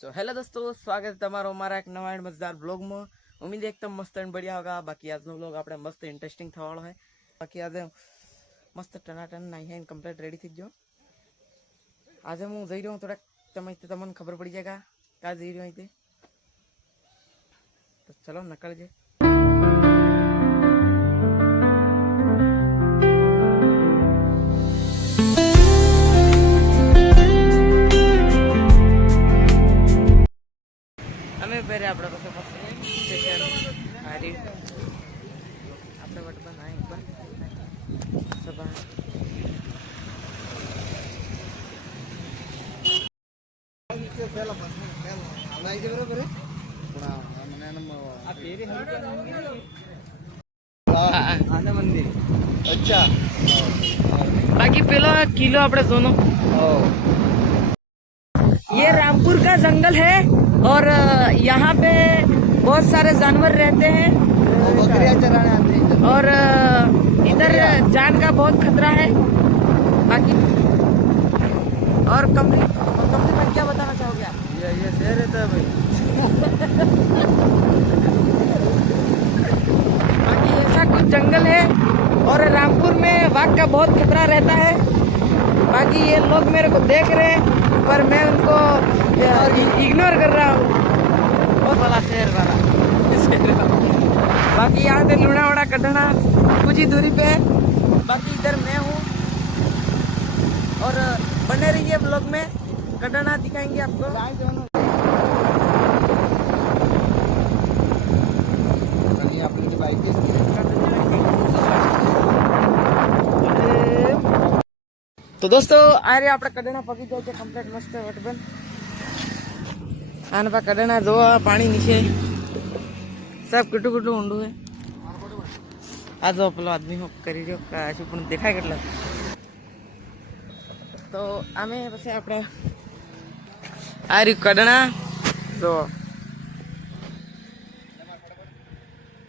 So hello दोस्तों, स्वागत है तमारो हमारा एक नवा मजेदार ब्लॉग में। उम्मीद है एकदम मस्त एंड बढ़िया होगा। बाकी आज नो ब्लॉग આપણે મસ્ત ઇન્ટરેસ્ટિંગ થવાળો है। બાકી આજે મસ્ત ટનાટન નાઈ હે કમ્પ્લીટ રેડી થઈ ગયો। આજે હું જઈ રહ્યો થોડા તમને ખબર પડી जाएगा કા જઈ રહ્યો અહીં તો ચલો નકળ જે। અમે પહેરે આપણે પાસે સ્ટેશન હારી આપણે વટબન આ એકવાર સભા मंदिर अच्छा। बाकी पेलो किलो अपने दोनों ये रामपुर का जंगल है और यहाँ पे बहुत सारे जानवर रहते हैं, बकरियां चराने आते हैं और इधर जान का बहुत खतरा है। बाकी और कंपनी में क्या बताना चाहोगे आप? ये शहर रहता है भाई। बाकी ऐसा कुछ जंगल है और रामपुर में वाघ का बहुत खतरा रहता है। बाकी ये लोग मेरे को देख रहे हैं पर मैं उनको इग्नोर कर रहा हूँ। बहुत बड़ा शहर वाला। बाकी यहाँ से लुणावड़ा कटना कुछ ही दूरी पे है। बाकी इधर मैं हूँ और बने रहिए ब्लॉग में, कटना दिखाएंगे आपको। तो दोस्तों आ रहे આપણે કડણા પગી જાય છે કમ્પ્લીટ મસ્ત વટબન આને પા કડણા જો પાણી નીચે सब કટુ કટુ ઊંડું है। આ જો પેલો આદમી હો કરી રહ્યો કાશું પણ દેખાય કેટલા। તો આમે પછી આપણે આ રહ્યું કડણા જો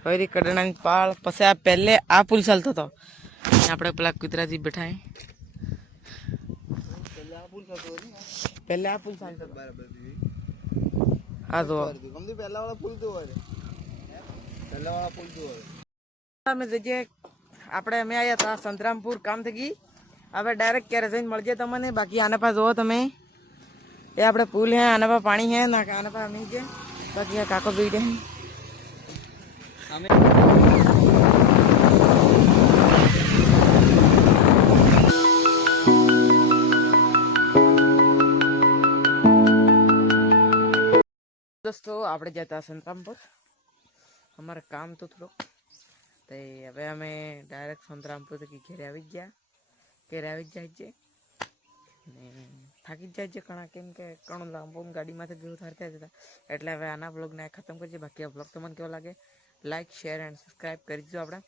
ફરી કડણાની પાળ પછી આ પહેલે આ પુલ ચાલતો હતો આપણે પેલા કુતરાજી બેઠા पहले आ पुल चालतो बराबर आ तो कमदी पहला वाला पुल तो है पहला वाला पुल तो है અમે જઈએ આપણે અમે આયા હતા સંતરામપુર કામ થઈ ગઈ હવે ડાયરેક્ટ ક્યારે જઈને મળજે તમને। બાકી આના પાસે જોવો તમે એ આપણે પુલ હે આના પાસે પાણી હે ના આના પાસે અમે જે બાકી આ કાકો બેઠે હે અમે दोस्तों આપણે જતા સંતરામપુર અમારે કામ તો થોડું તો હવે અમે ડાયરેક્ટ સંતરામપુર થી ઘરે આવી જાય છે ને થાકી જાય છે ઘણા કેમ કે ઘણું લાંબુ ગાડીમાંથી ગયું થતા હતા એટલે હવે આના બ્લોગને ખતમ કરીએ। બાકી આ બ્લોગ તમને કેવો લાગે લાઈક શેર એન્ડ સબસ્ક્રાઇબ કરી દીજો આપણે।